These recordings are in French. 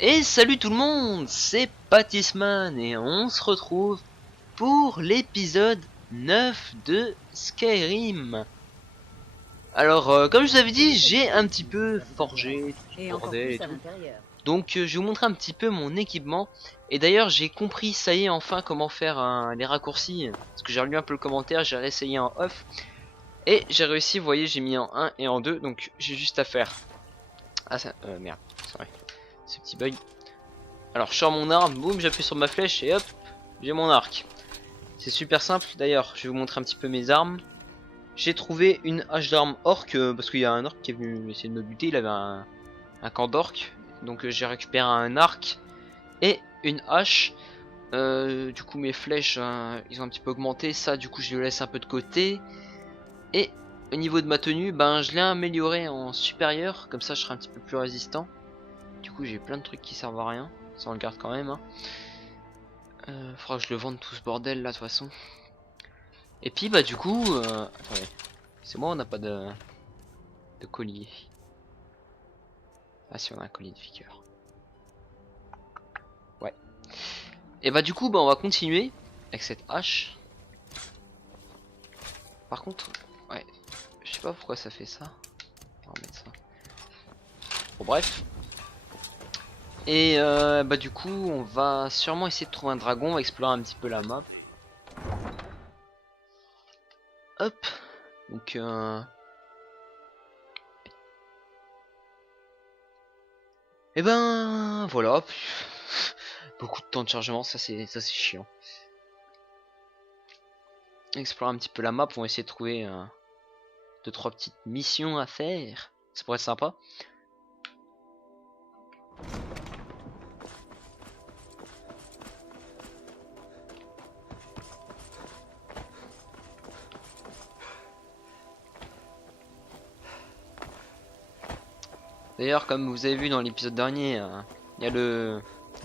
Et salut tout le monde, c'est Patisman et on se retrouve pour l'épisode 9 de Skyrim. Alors, comme je vous avais dit, j'ai un petit peu forgé tout ce Et encore bordel et plus à tout. l'intérieur. Donc, je vais vous montrer un petit peu mon équipement. Et d'ailleurs, j'ai compris, ça y est, enfin, comment faire les raccourcis. Parce que j'ai relu un peu le commentaire, j'ai réessayé en off. Et j'ai réussi, vous voyez, j'ai mis en 1 et en 2. Donc, j'ai juste à faire... Ah, ça... merde, c'est vrai. Ce petit bug. Alors je sors mon arme, boum, j'appuie sur ma flèche et hop, j'ai mon arc. C'est super simple, d'ailleurs je vais vous montrer un petit peu mes armes. J'ai trouvé une hache d'arme orc, parce qu'il y a un orc qui est venu essayer de me buter, il avait un camp d'orc. Donc j'ai récupéré un arc et une hache. Du coup mes flèches, ils ont un petit peu augmenté, ça du coup je les laisse un peu de côté. Et au niveau de ma tenue, ben je l'ai amélioré en supérieur, comme ça je serai un petit peu plus résistant. Du coup j'ai plein de trucs qui servent à rien, ça on le garde quand même hein. Faudra que je le vende tout ce bordel là de toute façon. Et puis bah du coup, attendez, c'est moi on n'a pas de collier. Ah si on a un collier de figure. Ouais. Et bah du coup bah on va continuer avec cette hache. Par contre, ouais, je sais pas pourquoi ça fait ça. On va remettre ça. Bon bref. Et bah du coup on va sûrement essayer de trouver un dragon, on va explorer un petit peu la map. Hop. Donc et ben voilà. Beaucoup de temps de chargement, ça c'est chiant. Explorer un petit peu la map, on va essayer de trouver 2-3 petites missions à faire. Ça pourrait être sympa. D'ailleurs, comme vous avez vu dans l'épisode dernier, il y a le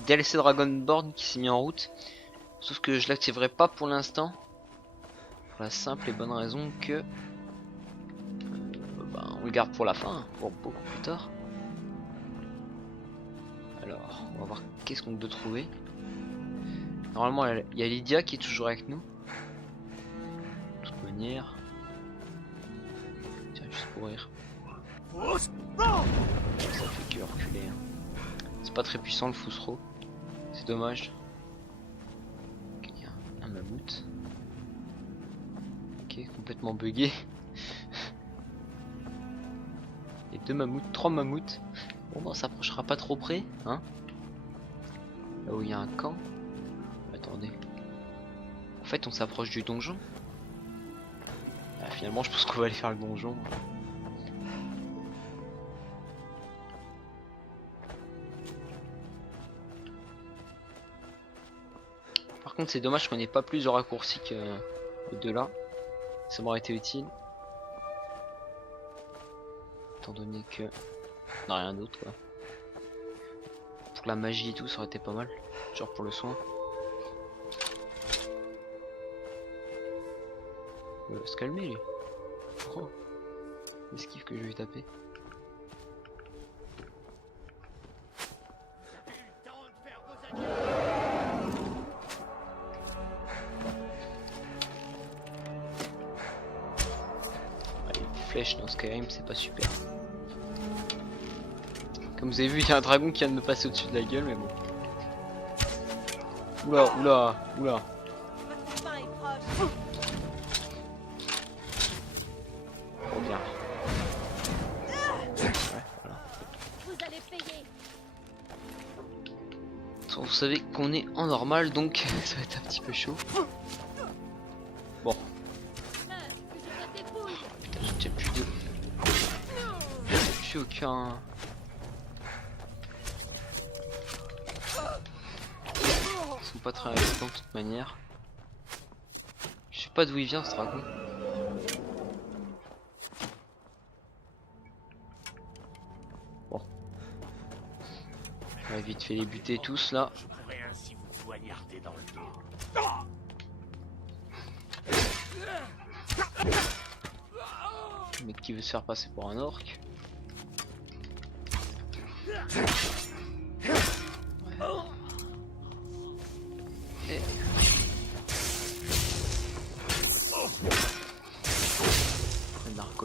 DLC Dragonborn qui s'est mis en route. Sauf que je l'activerai pas pour l'instant. Pour la simple et bonne raison que on le garde pour la fin, pour beaucoup plus tard. Alors, on va voir qu'est-ce qu'on peut trouver. Normalement, il y a Lydia qui est toujours avec nous. De toute manière. Tiens, juste pour rire. Ça fait que reculer. Hein. C'est pas très puissant le Fusro. C'est dommage. Ok, il y a un mammouth. Ok, complètement bugué. Et 2 mammouths, 3 mammouths. Bon, bah, on s'approchera pas trop près, hein. Là où il y a un camp. Attendez. En fait, on s'approche du donjon. Ah, finalement, je pense qu'on va aller faire le donjon. Par contre, c'est dommage qu'on n'ait pas plus de raccourcis que les deux là. Ça m'aurait été utile. Étant donné que on n'a rien d'autre quoi. Pour la magie et tout, ça aurait été pas mal. Genre pour le soin. Il va se calmer lui. Oh. L'esquive que je vais lui taper. Flèche dans Skyrim, c'est pas super. Comme vous avez vu, il y a un dragon qui vient de me passer au-dessus de la gueule, mais bon. Oula, oula, oula. Trop bien. Ouais, voilà. Vous savez qu'on est en normal, donc ça va être un petit peu chaud. Bon. J'ai plus de... J'ai plus aucun... Ils sont pas très résistants de toute manière. Je sais pas d'où il vient ce dragon. Bon. On va vite fait les buter tous là. Je pourrais ainsi vous poignarder dans le dos. Le mec qui veut se faire passer pour un orc.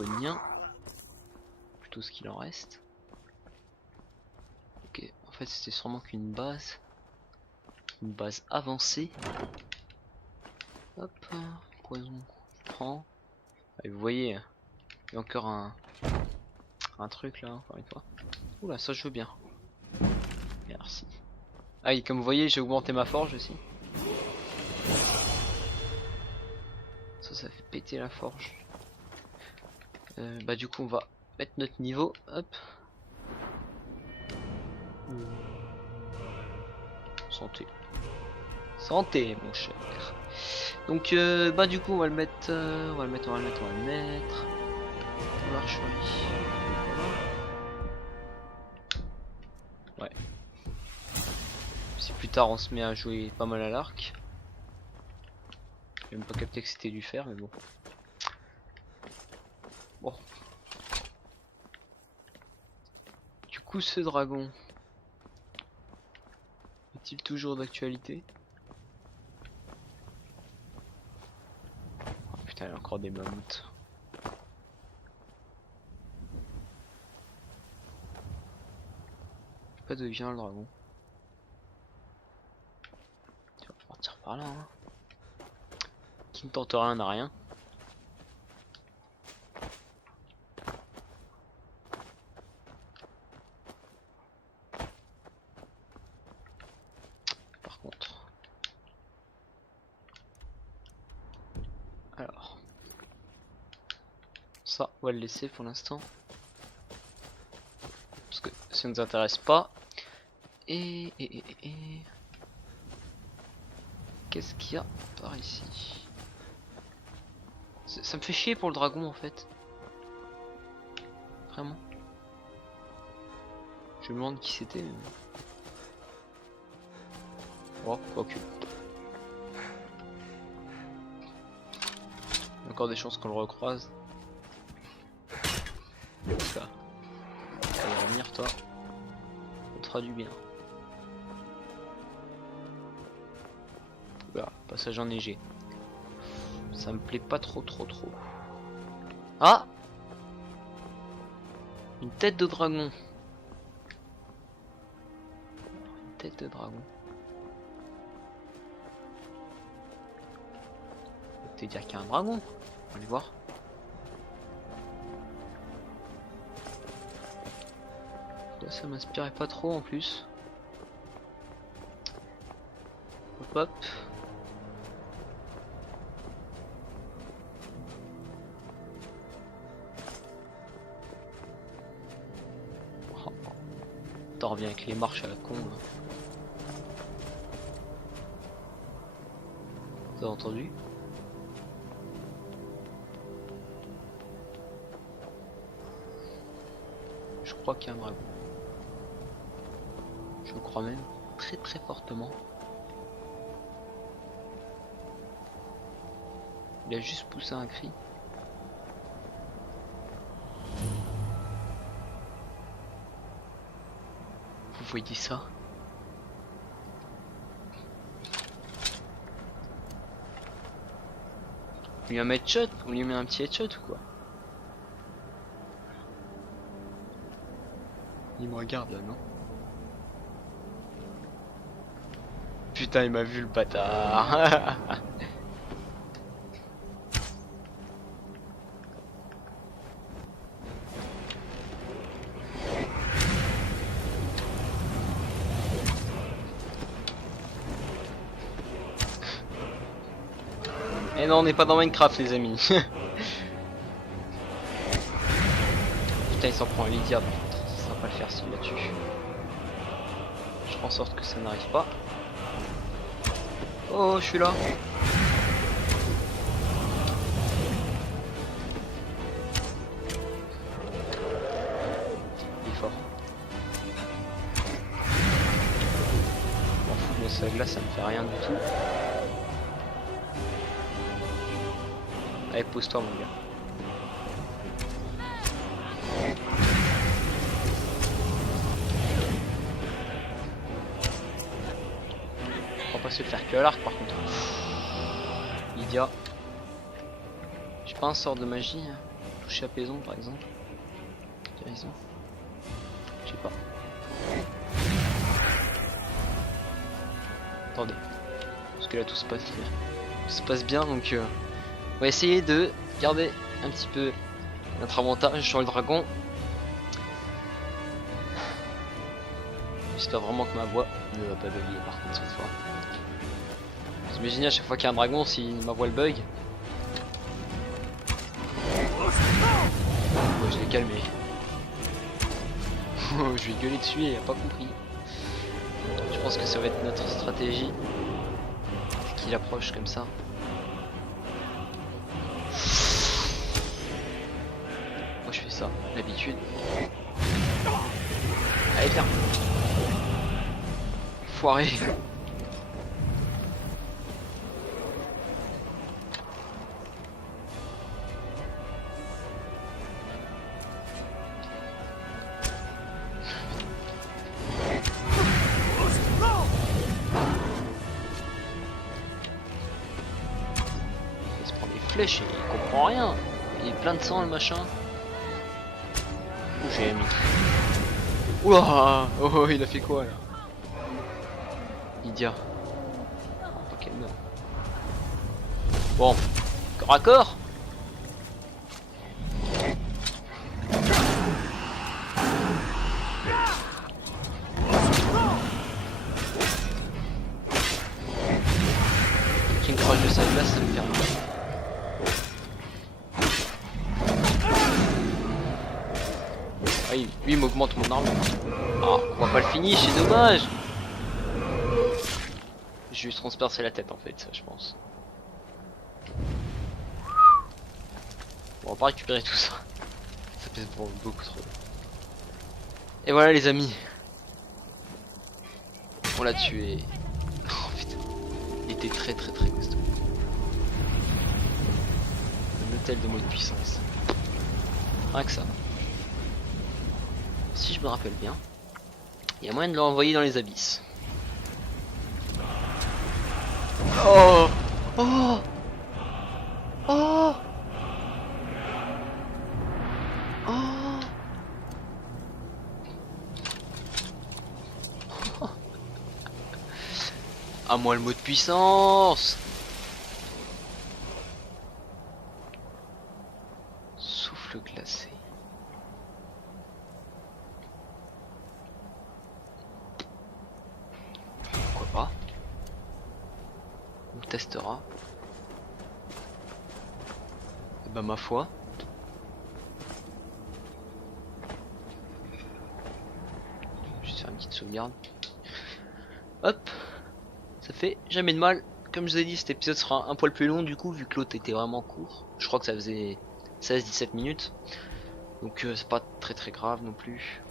dragonien. Plutôt ce qu'il en reste. Ok, en fait c'était sûrement qu'une base. Une base avancée. Hop, poison, je prends. Et vous voyez, il y a encore un truc là, encore une fois. Oula, ça je veux bien. Merci. Ah, et comme vous voyez, j'ai augmenté ma forge aussi. Ça fait péter la forge. Bah du coup on va mettre notre niveau. Hop. Santé. Santé mon cher. Donc bah du coup on va le mettre. On va le mettre. Marcherie. Ouais. Si plus tard on se met à jouer pas mal à l'arc. J'ai même pas capté que c'était du fer mais bon. Bon. Du coup ce dragon est-il toujours d'actualité? Oh, putain il y a encore des mammouths. Je sais pas d'où il vient le dragon. Tu vas partir par là hein. Qui ne tente rien n'a rien. Par contre. Alors. Ça, on va le laisser pour l'instant. Parce que ça ne nous intéresse pas. Et... Qu'est-ce qu'il y a par ici? Ça me fait chier pour le dragon en fait. Vraiment. Je me demande qui c'était. Mais... Oh, quoique. Encore des chances qu'on le recroise. Ça. Allez, revenir toi. Ça te fera du bien. Voilà, passage enneigé. Ça me plaît pas trop. Ah! Une tête de dragon. Une tête de dragon. Faut dire qu'il y a un dragon. On va aller voir. Ça m'inspirait pas trop en plus. Hop hop. T'en reviens avec les marches à la con. T'as entendu? Je crois qu'il y a un dragon. Je crois même très fortement. Il a juste poussé un cri. Vous voyez ça? On lui met un headshot? On lui met un petit headshot ou quoi? Il me regarde là, non? Putain, il m'a vu le bâtard. Et non, on n'est pas dans Minecraft les amis. Putain, il s'en prend un Lydia, par contre. Ça va pas le faire s'il la tue. Je ferai en sorte que ça n'arrive pas. Oh, je suis là. Il est fort. Je m'en fous de ce là, ça me fait rien du tout. Allez, pose-toi mon gars. On va pas se faire que à l'arc par contre. Lydia. J'ai pas un sort de magie. Hein. toucher apaisant par exemple. Guérison. Je sais pas. Attendez. Parce que là tout se passe bien. Tout se passe bien donc on va essayer de garder un petit peu notre avantage sur le dragon. J'espère vraiment que ma voix ne va pas bugger par contre cette fois. Vous imaginez à chaque fois qu'il y a un dragon si ma voix le bug. Ouais, je l'ai calmé. Je vais gueuler dessus et il a pas compris. Je pense que ça va être notre stratégie. Qu'il approche comme ça. Moi je fais ça, d'habitude. Allez viens. Foiré. Il se prend des flèches et il comprend rien. Il est plein de sang le machin. Ouh j'ai mis. Ouah. Oh il a fait quoi là? Idia. Ok non. Bon. Corps à corps. Qui me crache de sa glace ça me fait rien. Ah, lui il m'augmente mon arme. Ah, on va pas le finir, c'est dommage. Je vais lui transpercer la tête en fait, ça, je pense. Bon, on va pas récupérer tout ça. Ça pèse beaucoup trop. Et voilà les amis. On l'a tué. Oh putain. Il était très costaud. Un hôtel de mot de puissance. Rien que ça. Si je me rappelle bien, il y a moyen de l'envoyer dans les abysses. Oh oh oh oh. À moi le mot de puissance. Souffle glacé. Pourquoi pas? On testera. Et bah ma foi. Je vais faire une petite sauvegarde. Hop. Ça fait jamais de mal. Comme je vous ai dit, cet épisode sera un poil plus long du coup, vu que l'autre était vraiment court. Je crois que ça faisait 16-17 minutes. Donc c'est pas très grave non plus.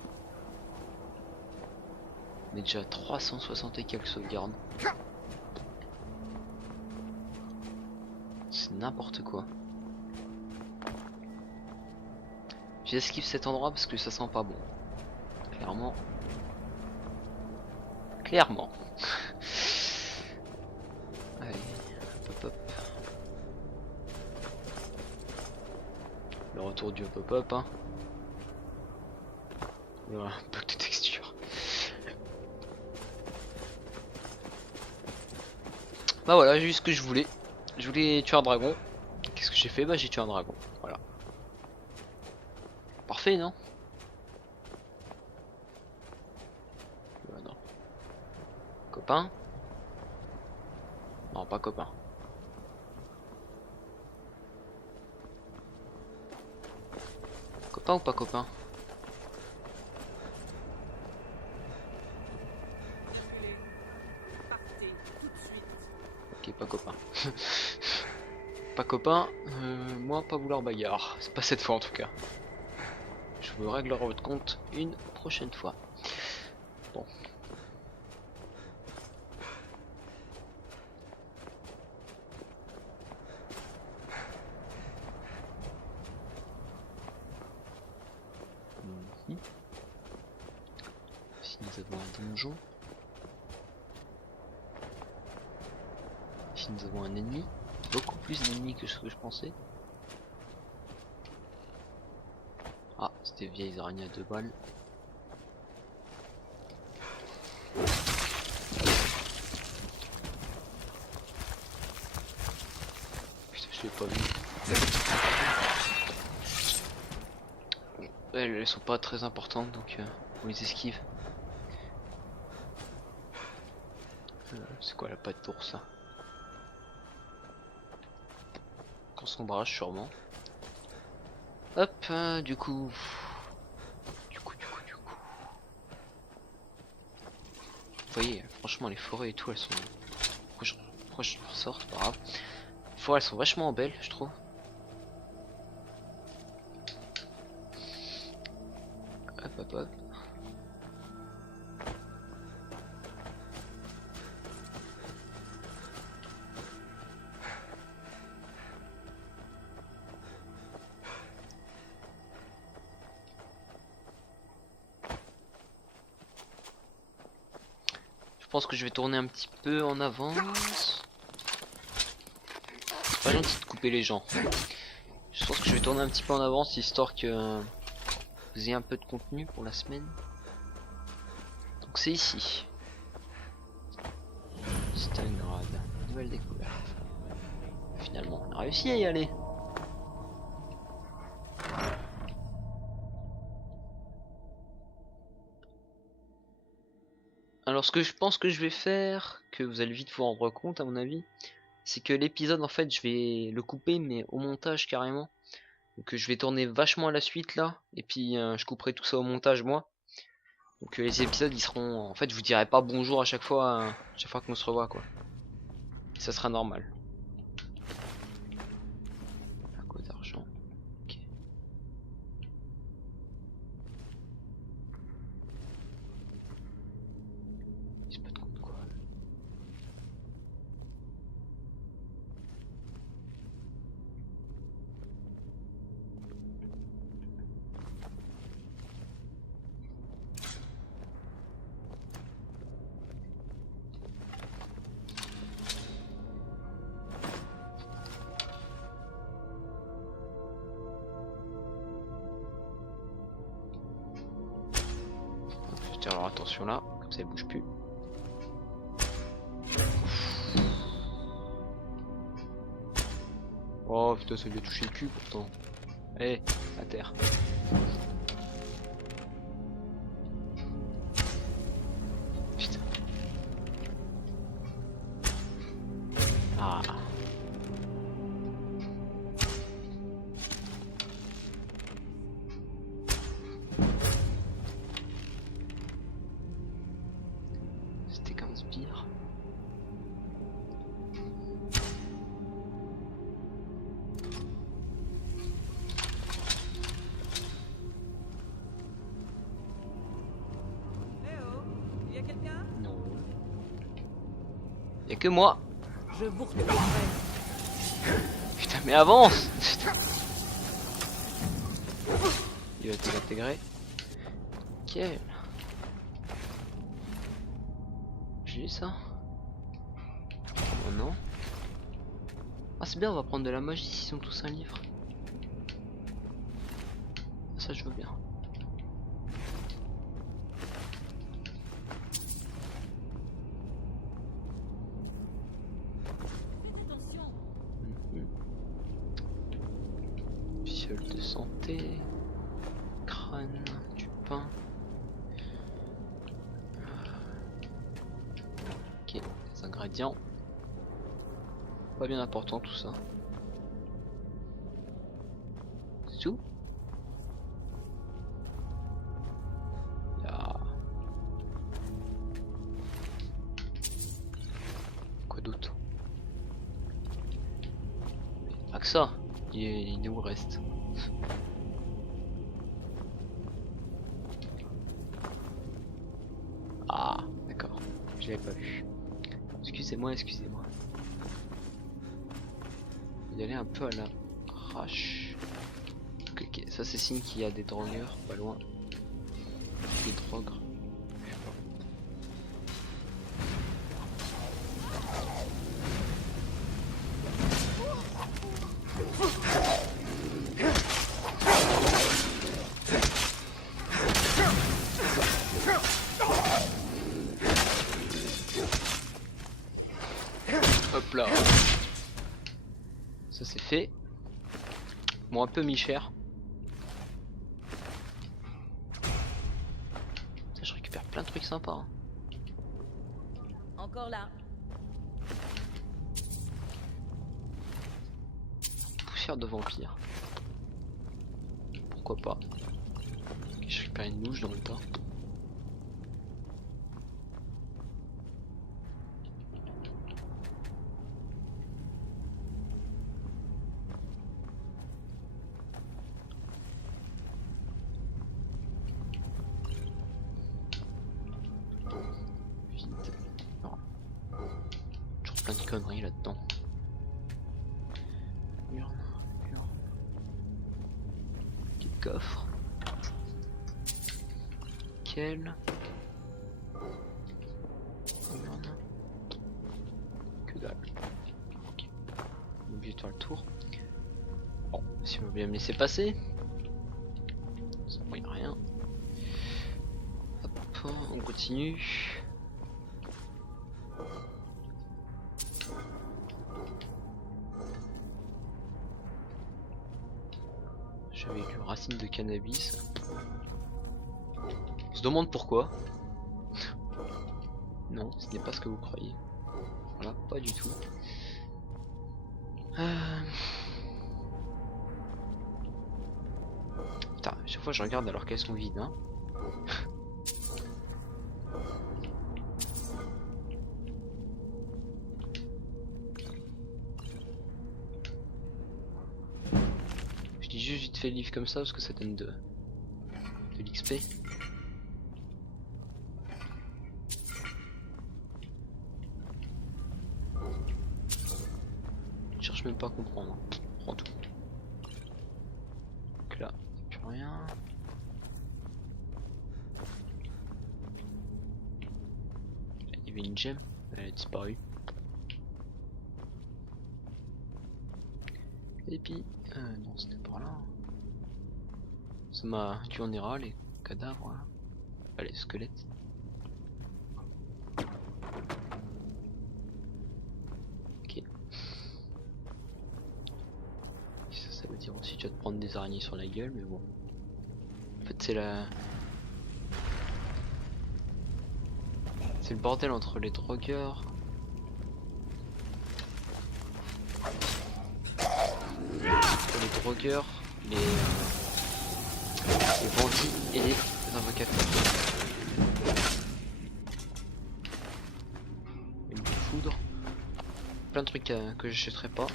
On est déjà à 360 et quelques sauvegardes. C'est n'importe quoi. J'esquive cet endroit parce que ça sent pas bon. Clairement. Clairement. Allez, hop. Le retour du hop hein. Voilà, un peu de texture. Bah voilà, j'ai eu ce que je voulais. Je voulais tuer un dragon. Qu'est-ce que j'ai fait? Bah j'ai tué un dragon. Voilà. Parfait, non? Non. Copain? Non, pas copain. Copain ou pas copain? Ok, pas copain. Pas copain, moi pas vouloir bagarre. C'est pas cette fois en tout cas. Je vous réglerai votre compte une prochaine fois. Bon. Si nous avons un donjon. Si nous avons un ennemi. Beaucoup plus d'ennemis que ce que je pensais. des vieilles araignées à 2 balles. Putain, je l'ai pas vu. Elles sont pas très importantes donc on les esquive. C'est quoi la patte pour ça? Pour son barrage sûrement. Hop, du coup. Vous voyez, franchement les forêts et tout elles sont. Pourquoi je ressors, c'est pas grave. Les forêts elles sont vachement belles je trouve. Hop hop hop. Je pense que je vais tourner un petit peu en avance. C'est pas gentil de couper les gens. Je pense que je vais tourner un petit peu en avance histoire que vous ayez un peu de contenu pour la semaine. Donc c'est ici. Stalingrad, nouvelle découverte. Finalement on a réussi à y aller. Alors ce que je pense que je vais faire, que vous allez vite vous rendre compte à mon avis, c'est que l'épisode en fait je vais le couper mais au montage carrément. Donc je vais tourner vachement à la suite là, et puis je couperai tout ça au montage moi. Donc les épisodes ils seront, en fait je vous dirai pas bonjour à chaque fois qu'on se revoit quoi. Ça sera normal. Un coup d'argent. Ok. C'est pas de compte quoi. Alors attention là, comme ça il bouge plus. Oh putain ça lui a touché le cul pourtant. Allez, à terre. Putain. Ah. Spire. Y a quelqu'un? Non. Y'a que moi. Je vous retrouverai. Putain mais avance. Il va t'intégrer. Quel. J'ai eu ça. Oh non. Ah c'est bien, on va prendre de la magie s'ils ont tous un livre. Ça je veux bien. Fiole de santé. Crâne, du pain. Ok, les ingrédients. Pas bien important tout ça. C'est tout. Y'a... Quoi d'autre? Pas que ça. Il est où le reste? Ah, d'accord. Je l'avais pas vu. Excusez-moi, excusez-moi. Il y aller un peu à la arrache. Ok, ok. Ça c'est signe qu'il y a des drogueurs pas loin. Des drogues. Hop là. Ça c'est fait. Bon, un peu mis cher. Ça, je récupère plein de trucs sympas. Hein. Encore là. Poussière de vampire. Pourquoi pas. Je récupère une mouche dans le tas. Plein de conneries là-dedans. Urne. Petit coffre. Quel urne. Que dalle. Ok. On oublie de faire le tour. Bon, si vous voulez me laisser passer. Bon, y a rien. Hop, on continue. J'avais lu racine de cannabis. On se demande pourquoi. Non, ce n'est pas ce que vous croyez. Voilà, pas du tout. Putain, chaque fois je regarde alors qu'elles sont vides, hein. Juste vite fait le livre comme ça parce que ça donne de l'XP. Je cherche même pas à comprendre. On prend tout. Donc là, plus rien. Il y avait une gemme, elle a disparu. Et puis, non, c'était par là. Ça m'a tué en ira les cadavres. Là. Allez, squelettes. Ok. Ça veut dire aussi que tu vas te prendre des araignées sur la gueule, mais bon. En fait, c'est la. C'est le bordel entre les drogueurs. Les drogueurs, les bandits et les invocateurs. Une foudre. Plein de trucs que j'achèterai pas.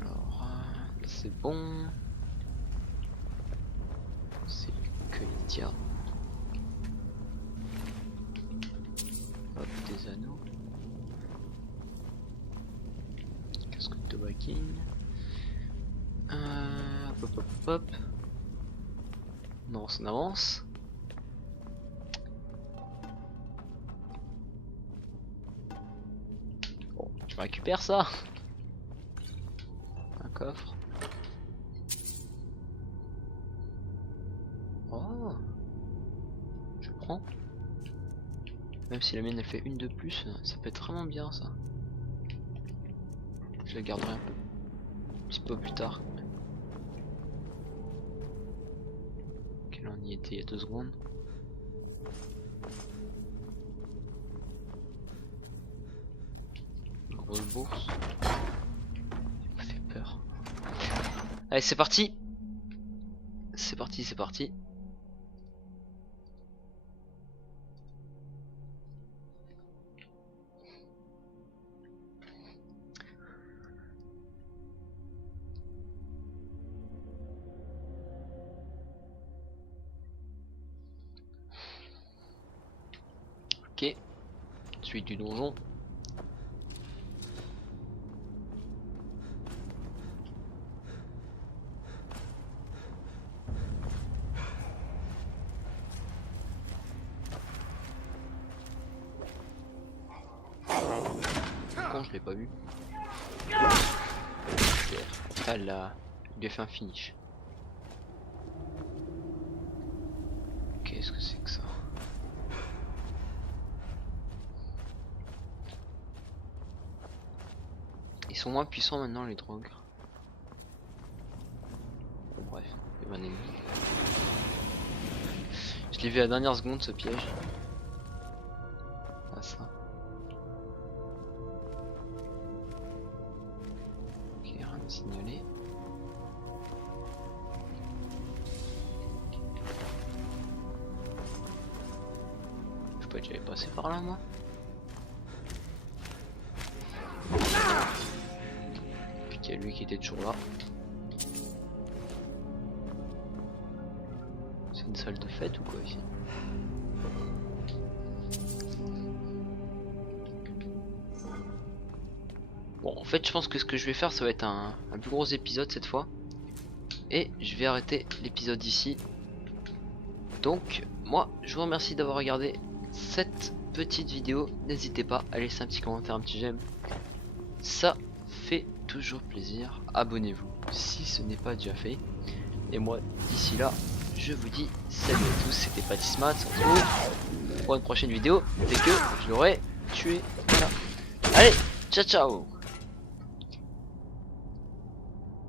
Alors, c'est bon. C'est que tiens. Hop, des anneaux. Casque de walking. Hop hop hop. On avance, on avance. Bon, je récupère ça. Un coffre. Oh, je prends. Même si la mienne elle fait une de plus, ça peut être vraiment bien ça. Je la garderai un petit peu plus tard. Ok, là on y était il y a 2 secondes. Une grosse bourse. Ça m'a fait peur. Allez, c'est parti. C'est parti, c'est parti. Ok, suite du donjon. con, je l'ai pas vu. Ah là, il a fait un finish. Qu'est-ce que c'est que ça? Ils sont moins puissants maintenant les drogues. Bon, bref, il y a un ennemi. Je l'ai vu à la dernière seconde ce piège. Ah ça. Ok, rien à signaler. Je sais pas, j'avais passé par là moi. Puis il y a lui qui était toujours là. C'est une salle de fête ou quoi ici? Bon, en fait, je pense que ce que je vais faire, ça va être un plus gros épisode cette fois. Et je vais arrêter l'épisode ici. Donc, moi, je vous remercie d'avoir regardé cette petite vidéo. N'hésitez pas à laisser un petit commentaire, un petit j'aime. Ça fait toujours plaisir. Abonnez-vous si ce n'est pas déjà fait. Et moi, d'ici là, je vous dis salut à tous. C'était Patysmat. On se retrouve pour une prochaine vidéo dès que je l'aurai tué. Voilà. Allez, ciao ciao.